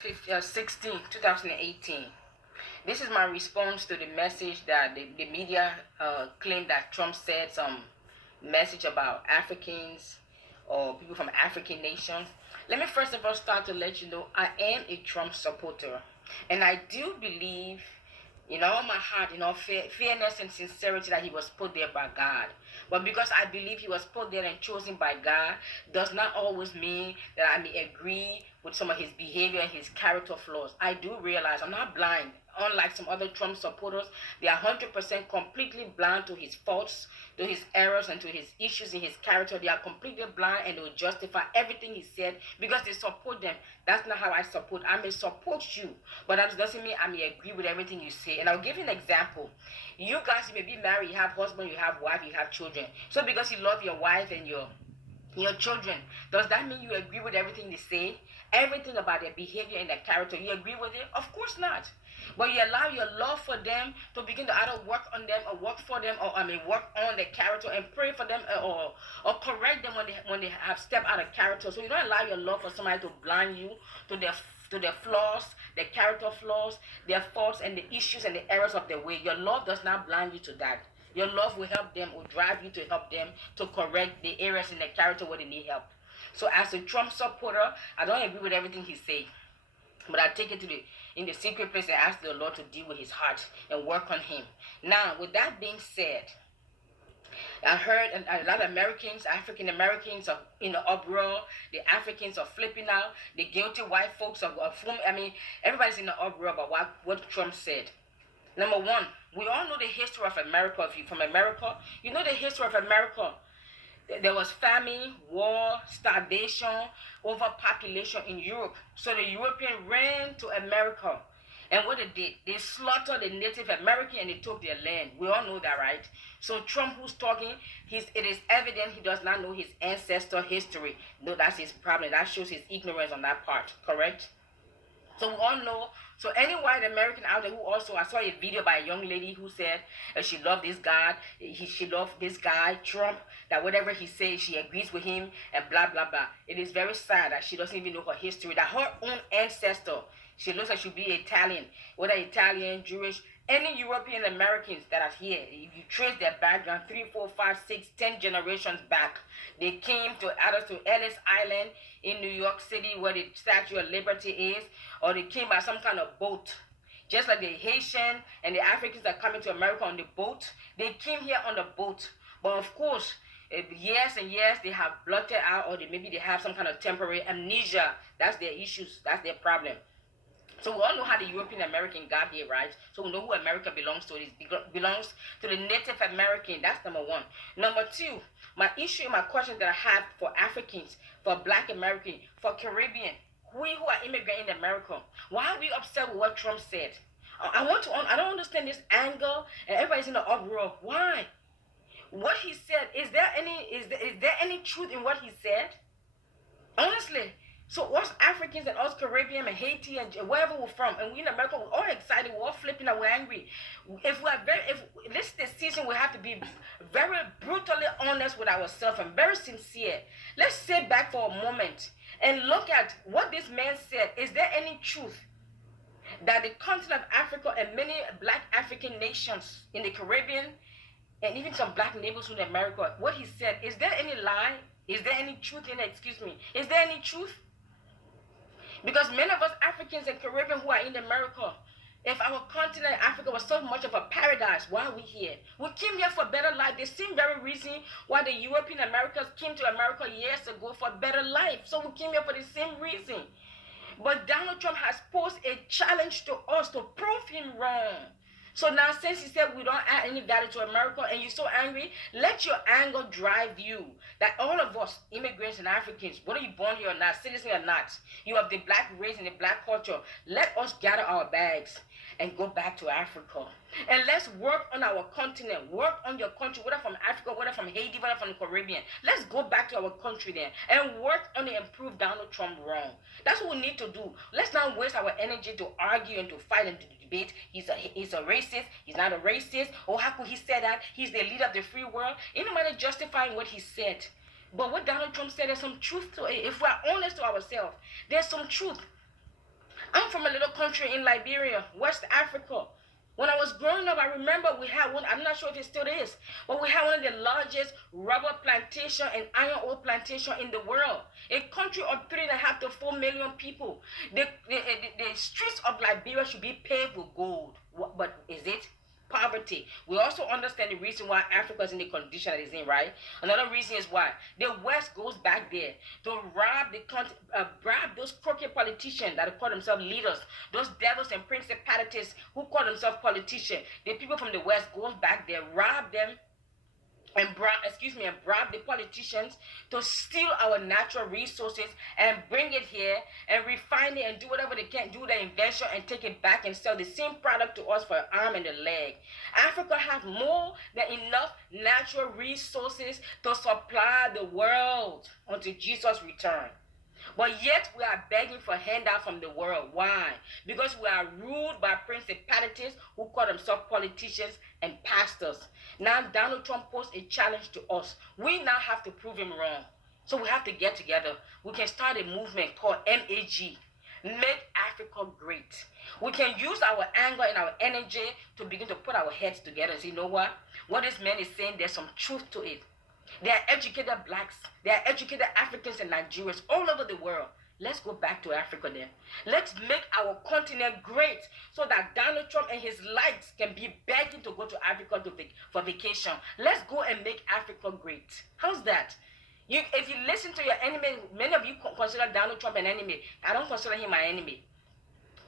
2018. This is my response to the message that the media claimed that Trump said some message about Africans or people from African nations. Let me first of all start to let you know I am a Trump supporter, and I do believe in all my heart, in all fairness and sincerity, that he was put there by God. But because I believe he was put there and chosen by God, does not always mean that I may agree with some of his behavior and his character flaws. I do realize I'm not blind. Unlike some other Trump supporters, they are 100% completely blind to his faults, to his errors, and to his issues in his character. They are completely blind and they will justify everything he said because they support them. That's not how I support. I may support you, but that doesn't mean I may agree with everything you say. And I'll give you an example. You guys, you may be married, you have husband, you have wife, you have children. So because you love your wife and your children, does that mean you agree with everything they say? Everything about their behavior and their character, you agree with it? Of course not. But you allow your love for them to begin to either work on them or work for them, or work on their character and pray for them, or correct them when they have stepped out of character. So you don't allow your love for somebody to blind you to their flaws, their character flaws, their faults, and the issues and the errors of their way. Your love does not blind you to that. Your love will help them, will drive you to help them to correct the areas in their character where they need help. So as a Trump supporter, I don't agree with everything he says. But I take it in the secret place and ask the Lord to deal with his heart and work on him. Now, with that being said, I heard a lot of Americans, African Americans, are in the uproar. The Africans are flipping out. The guilty white folks are everybody's in the uproar about what Trump said. Number one, we all know the history of America. If you're from America, you know the history of America. There was famine, war, starvation, overpopulation in Europe. So the Europeans ran to America. And what they did, they slaughtered the Native American and they took their land. We all know that, right? So Trump, who's talking, it is evident he does not know his ancestor history. No, that's his problem. That shows his ignorance on that part, correct? So we all know. So any white American out there who also, I saw a video by a young lady who said she loved this guy, she loved this guy, Trump, that whatever he says, she agrees with him and blah, blah, blah. It is very sad that she doesn't even know her history, that her own ancestor, she looks like she'll be Italian, whether Italian, Jewish, any European Americans that are here, if you trace their background 3, 4, 5, 6, 10 generations back, they came to either to Ellis Island in New York City where the Statue of Liberty is, or they came by some kind of boat. Just like the Haitian and the Africans that are coming to America on the boat, they came here on the boat. But of course, years and years they have blotted out, or maybe they have some kind of temporary amnesia. That's their issues. That's their problem. So we all know how the European American got here, right? So we know who America belongs to. It belongs to the Native American. That's number one. Number two, my issue, my question that I have for Africans, for Black American, for Caribbean, we who are immigrating in America, why are we upset with what Trump said? I don't understand this anger, and everybody's in the uproar. Why? What he said, is there any truth in what he said? Honestly. So us Africans and us Caribbean and Haiti and wherever we're from, and we in America, we're all excited, we're all flipping and we're angry. If this is the season, we have to be very brutally honest with ourselves and very sincere. Let's sit back for a moment and look at what this man said. Is there any truth that the continent of Africa and many Black African nations in the Caribbean and even some Black neighbors in America, what he said, is there any lie? Is there any truth in it? Excuse me. Is there any truth? Because many of us Africans and Caribbean who are in America, if our continent, Africa, was so much of a paradise, why are we here? We came here for better life. The same very reason why the European Americans came to America years ago, for better life. So we came here for the same reason. But Donald Trump has posed a challenge to us to prove him wrong. So now, since he said we don't add any value to America and you're so angry, let your anger drive you. That all of us, immigrants and Africans, whether you're born here or not, citizen or not, you have the Black race and the Black culture. Let us gather our bags and go back to Africa. And let's work on our continent. Work on your country, whether from Africa, whether from Haiti, whether from the Caribbean. Let's go back to our country then and work on the improve Donald Trump wrong. That's what we need to do. Let's not waste our energy to argue and to fight and to debate. He's a racist. He's not a racist. Or how could he say that? He's the leader of the free world. Anybody justifying what he said. But what Donald Trump said, there's some truth to it. If we're honest to ourselves, there's some truth. country in Liberia, West Africa. When I was growing up, I remember we had one, I'm not sure if it still is, but we had one of the largest rubber plantation and iron ore plantation in the world. A country of 3.5 to 4 million people. The streets of Liberia should be paved with gold. But is it? Poverty. We also understand the reason why Africa is in the condition that it's in, right? Another reason is why the West goes back there to rob those crooked politicians that call themselves leaders, those devils and principalities who call themselves politicians. The people from the West goes back there, rob them, and bribe the politicians to steal our natural resources and bring it here and refine it and do whatever they can, do the invention and take it back and sell the same product to us for an arm and a leg. Africa has more than enough natural resources to supply the world until Jesus returns. But yet we are begging for handout from the world. Why? Because we are ruled by principalities who call themselves politicians and pastors. Now Donald Trump posed a challenge to us. We now have to prove him wrong. So we have to get together. We can start a movement called MAG. Make Africa great. We can use our anger and our energy to begin to put our heads together and say, you know what? What this man is saying, there's some truth to it. There are educated blacks, there are educated Africans and Nigerians all over the world. Let's go back to Africa then. Let's make our continent great so that Donald Trump and his likes can be begging to go to Africa for vacation. Let's go and make Africa great. How's that? If you listen to your enemy, many of you consider Donald Trump an enemy. I don't consider him my enemy.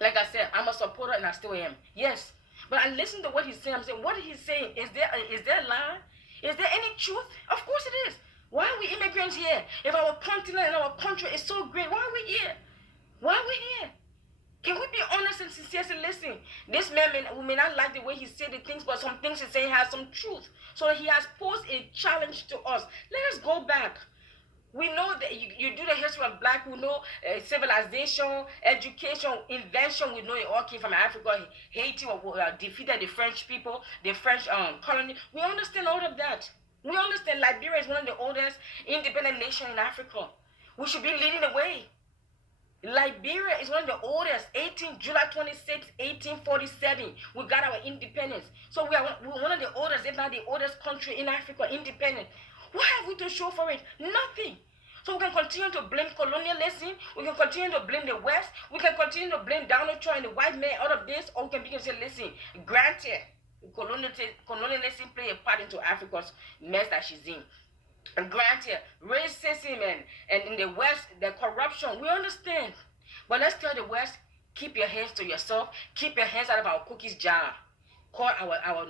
Like I said, I'm a supporter and I still am. Yes. But I listen to what he's saying. I'm saying, what he's saying, is there a lie? Is there any truth? Of course it is. Why are we immigrants here? If our continent and our country is so great, why are we here? Why are we here? Can we be honest and sincere and listen? This man may not like the way he said the things, but some things he's saying has some truth. So he has posed a challenge to us. Let us go back. We know that you do the history of black, we know civilization, education, invention, we know it all came from Africa. Haiti defeated the French people, the French colony. We understand all of that. We understand Liberia is one of the oldest independent nations in Africa. We should be leading the way. Liberia is one of the oldest, July 26, 1847. We got our independence. So we're one of the oldest, if not the oldest country in Africa, independent. What have we to show for it? Nothing. So we can continue to blame colonialism. We can continue to blame the West. We can continue to blame Donald Trump and the white man out of this. Or we can begin to say, listen, granted, colonialism play a part into Africa's mess that she's in. And granted, racism and in the West, the corruption, we understand. But let's tell the West, keep your hands to yourself. Keep your hands out of our cookies jar. Call our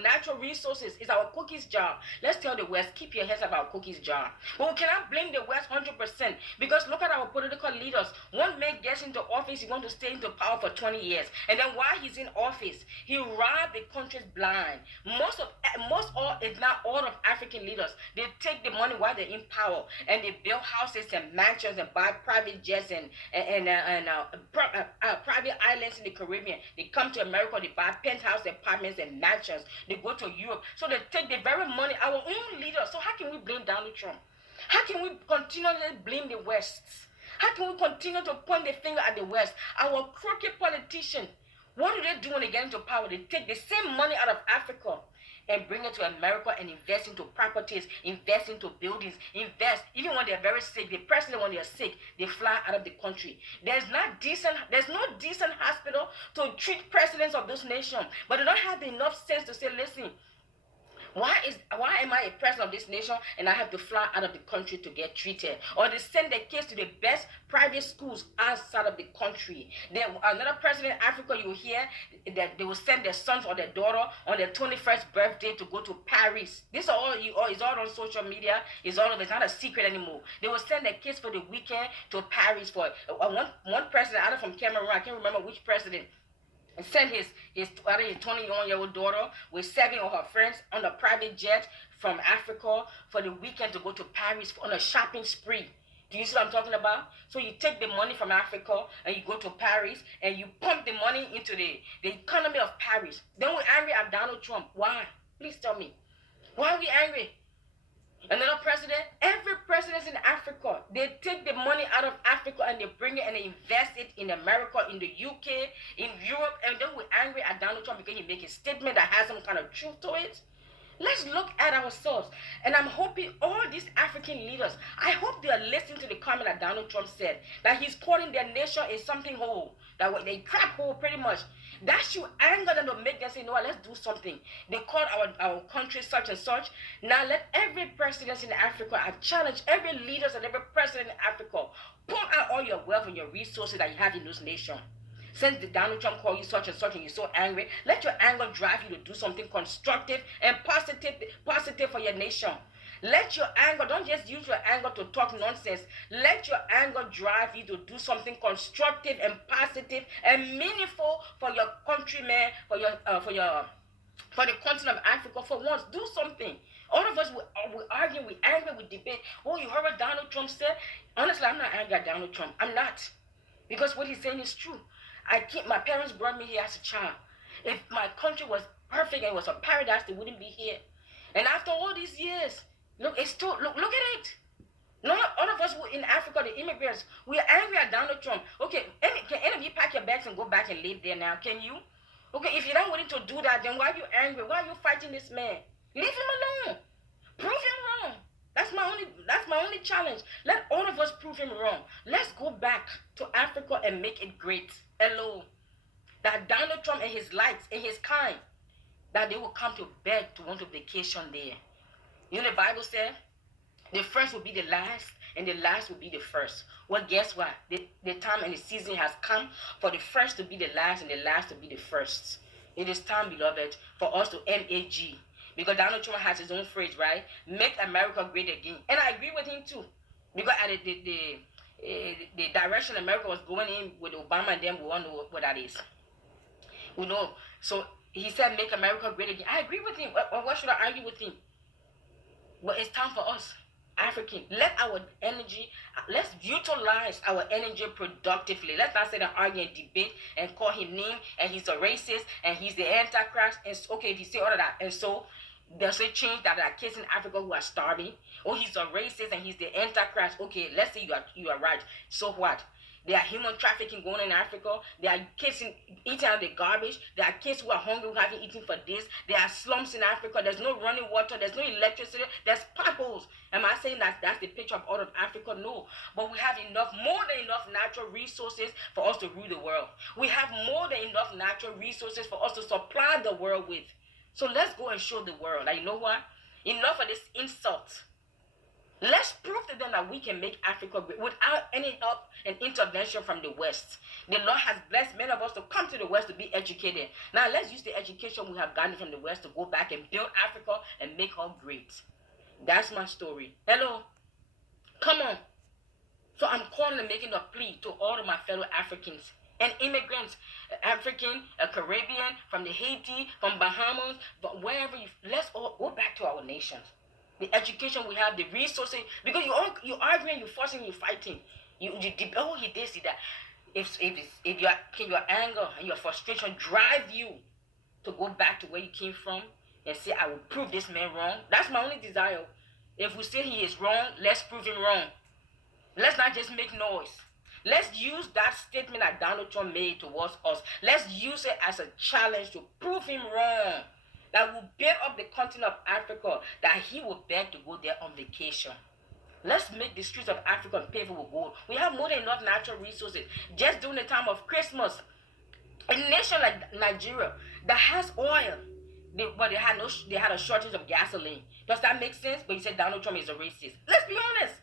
natural resources is our cookies jar. Let's tell the West, keep your hands out of our cookies jar. But we cannot blame the West 100% because look at our political leaders. One man gets into office, he wants to stay into power for 20 years. And then while he's in office, he robbed the country's blind. If not all of African leaders, they take the money while they're in power and they build houses and mansions and buy private jets and private islands in the Caribbean. They come to America, they buy penthouse apartments and mansions. They go to Europe. So they take the very money, our own leaders. So how can we blame Donald Trump? How can we continually blame the West? How can we continue to point the finger at the West? Our crooked politicians, what do they do when they get into power? They take the same money out of Africa and bring it to America and invest into properties, invest into buildings, invest. Even when they're very sick, the president, when they're sick, they fly out of the country. There's no decent hospital to treat presidents of this nation. But they don't have enough sense to say, listen, why am I a president of this nation and I have to fly out of the country to get treated? Or they send their kids to the best private schools outside of the country. Another president in Africa, you will hear that they will send their sons or their daughter on their 21st birthday to go to Paris. This is all on social media. It's not a secret anymore. They will send their kids for the weekend to Paris for one president, either from Cameroon, I can't remember which president, and sent his 21-year-old daughter with 7 of her friends on a private jet from Africa for the weekend to go to Paris on a shopping spree. Do you see what I'm talking about? So you take the money from Africa and you go to Paris and you pump the money into the economy of Paris. Then we're angry at Donald Trump. Why? Please tell me. Why are we angry? Another president, every president in Africa, they take the money out of Africa and they bring it and they invest it in America, in the UK, in Europe, and then we're angry at Donald Trump because he makes a statement that has some kind of truth to it. Let's look at ourselves. And I'm hoping all these African leaders, I hope they are listening to the comment that Donald Trump said, that he's calling their nation a something hole, that they crap hole pretty much. That should anger them to make them say, no, let's do something. They called our country such and such. Now let every president in Africa, I've challenged every leaders and every president in Africa, pull out all your wealth and your resources that you have in this nation. Since the Donald Trump called you such and such and you're so angry, let your anger drive you to do something constructive and positive for your nation. Let your anger, don't just use your anger to talk nonsense. Let your anger drive you to do something constructive and positive and meaningful for your countrymen, for the continent of Africa. For once, do something. All of us, we argue, we angry, we debate. Oh, you heard what Donald Trump said? Honestly, I'm not angry at Donald Trump. I'm not. Because what he's saying is true. My parents brought me here as a child. If my country was perfect and it was a paradise, they wouldn't be here. And after all these years, look, it's still look at it. All of us in Africa, the immigrants, we are angry at Donald Trump. Okay, can any of you pack your bags and go back and live there now? Can you? Okay, if you're not willing to do that, then why are you angry? Why are you fighting this man? Leave him alone. Prove him wrong. That's my only challenge. Let all of us prove him wrong. Let's go back to Africa and make it great. Hello. That Donald Trump and his likes and his kind, that they will come to beg to want to vacation there. You know the Bible said, the first will be the last and the last will be the first. Well, guess what? The time and the season has come for the first to be the last and the last to be the first. It is time, beloved, for us to MAG. Because Donald Trump has his own phrase, right? Make America great again. And I agree with him too. Because the direction America was going in with Obama and them, we all know what that is. We know. So he said, make America great again. I agree with him. What should I argue with him? But it's time for us, African. Let our energy, let's utilize our energy productively. Let's not sit and argue and debate and call him name and he's a racist and he's the Antichrist. And okay, if you say all of that, and so there's a change that there are kids in Africa who are starving. Oh, he's a racist and he's the Antichrist. Okay, let's say you are right. So what? There are human trafficking going on in Africa. There are kids eating out of the garbage. There are kids who are hungry who haven't eaten for this. There are slums in Africa. There's no running water. There's no electricity. There's potholes. Am I saying that's the picture of all of Africa? No. But we have more than enough natural resources for us to rule the world. We have more than enough natural resources for us to supply the world with. So let's go and show the world that, you know what? Enough of this insult. Let's prove to them that we can make Africa great without any help and intervention from the West. The Lord has blessed many of us to come to the West to be educated. Now let's use the education we have gotten from the West to go back and build Africa and make her great. That's my story. Hello? Come on. So I'm calling and making a plea to all of my fellow Africans and immigrants, African, Caribbean, from the Haiti, from Bahamas, but wherever let's all go back to our nations. The education we have, the resources, because you're arguing, you're forcing, you're fighting. Oh, he did see that. If your anger and your frustration drive you to go back to where you came from and say, I will prove this man wrong. That's my only desire. If we say he is wrong, let's prove him wrong. Let's not just make noise. Let's use that statement that Donald Trump made towards us. Let's use it as a challenge to prove him wrong. That will build up the continent of Africa, that he will beg to go there on vacation. Let's make the streets of Africa paved with gold. We have more than enough natural resources. Just during the time of Christmas, a nation like Nigeria that has oil, but they had a shortage of gasoline. Does that make sense? But you said Donald Trump is a racist. Let's be honest.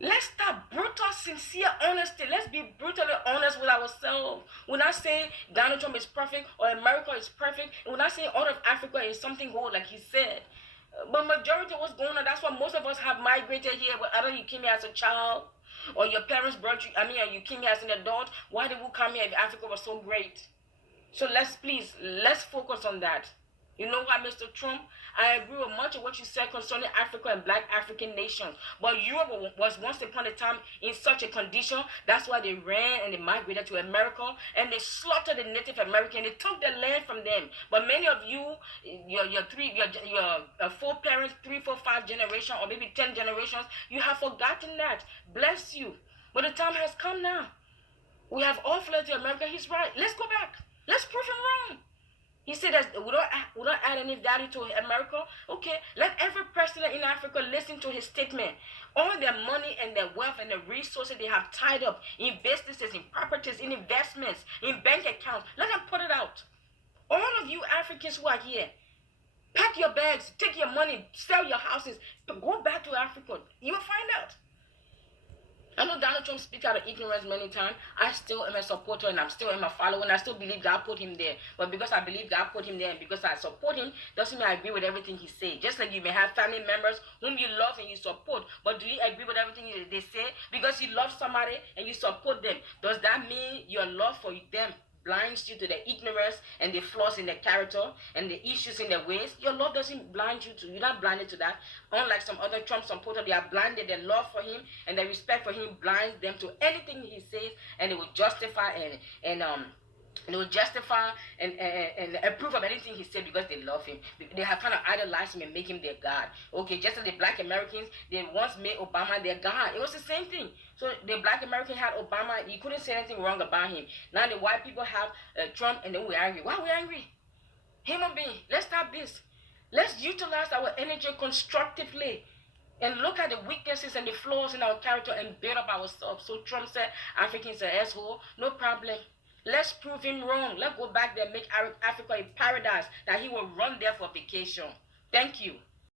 Let's stop brutal, sincere honesty. Let's be brutally honest with ourselves. We're not saying Donald Trump is perfect or America is perfect. We're not saying all of Africa is something good, like he said. But majority of what's going on, that's why most of us have migrated here. Whether you came here as a child or your parents brought you, or you came here as an adult. Why did we come here if Africa was so great? So let's focus on that. You know what, Mr. Trump? I agree with much of what you said concerning Africa and black African nations. But Europe was once upon a time in such a condition. That's why they ran and they migrated to America and they slaughtered the Native American. They took the land from them. But many of you, your four parents, 3, 4, 5 generations, or maybe 10 generations, you have forgotten that. Bless you. But the time has come now. We have all fled to America. He's right. Let's go back. Let's prove him wrong. He said that we don't add any value to America. Okay, let every president in Africa listen to his statement. All their money and their wealth and the resources they have tied up in businesses, in properties, in investments, in bank accounts, let them put it out. All of you Africans who are here, pack your bags, take your money, sell your houses, go back to Africa. You will find out. I know Donald Trump speaks out of ignorance many times. I still am a supporter and I'm still a follower and I still believe God put him there. But because I believe God put him there and because I support him, doesn't mean I agree with everything he says. Just like you may have family members whom you love and you support, but do you agree with everything they say? Because you love somebody and you support them, does that mean your love for them blinds you to the ignorance and the flaws in their character and the issues in their ways? Your love doesn't blind you to. You're not blinded to that. Unlike some other Trump supporters, they are blinded. Their love for him and their respect for him blinds them to anything he says, and they will justify and they will justify and approve of anything he said because they love him. They have kind of idolized him and make him their God. Okay, just as the black Americans, they once made Obama their God. It was the same thing. So the black American had Obama. You couldn't say anything wrong about him. Now the white people have Trump, and then we're angry. Why are we angry? Human being, let's stop this. Let's utilize our energy constructively and look at the weaknesses and the flaws in our character and build up ourselves. So Trump said Africans are asshole. No problem. Let's prove him wrong. Let's go back there and make Africa a paradise that he will run there for vacation. Thank you.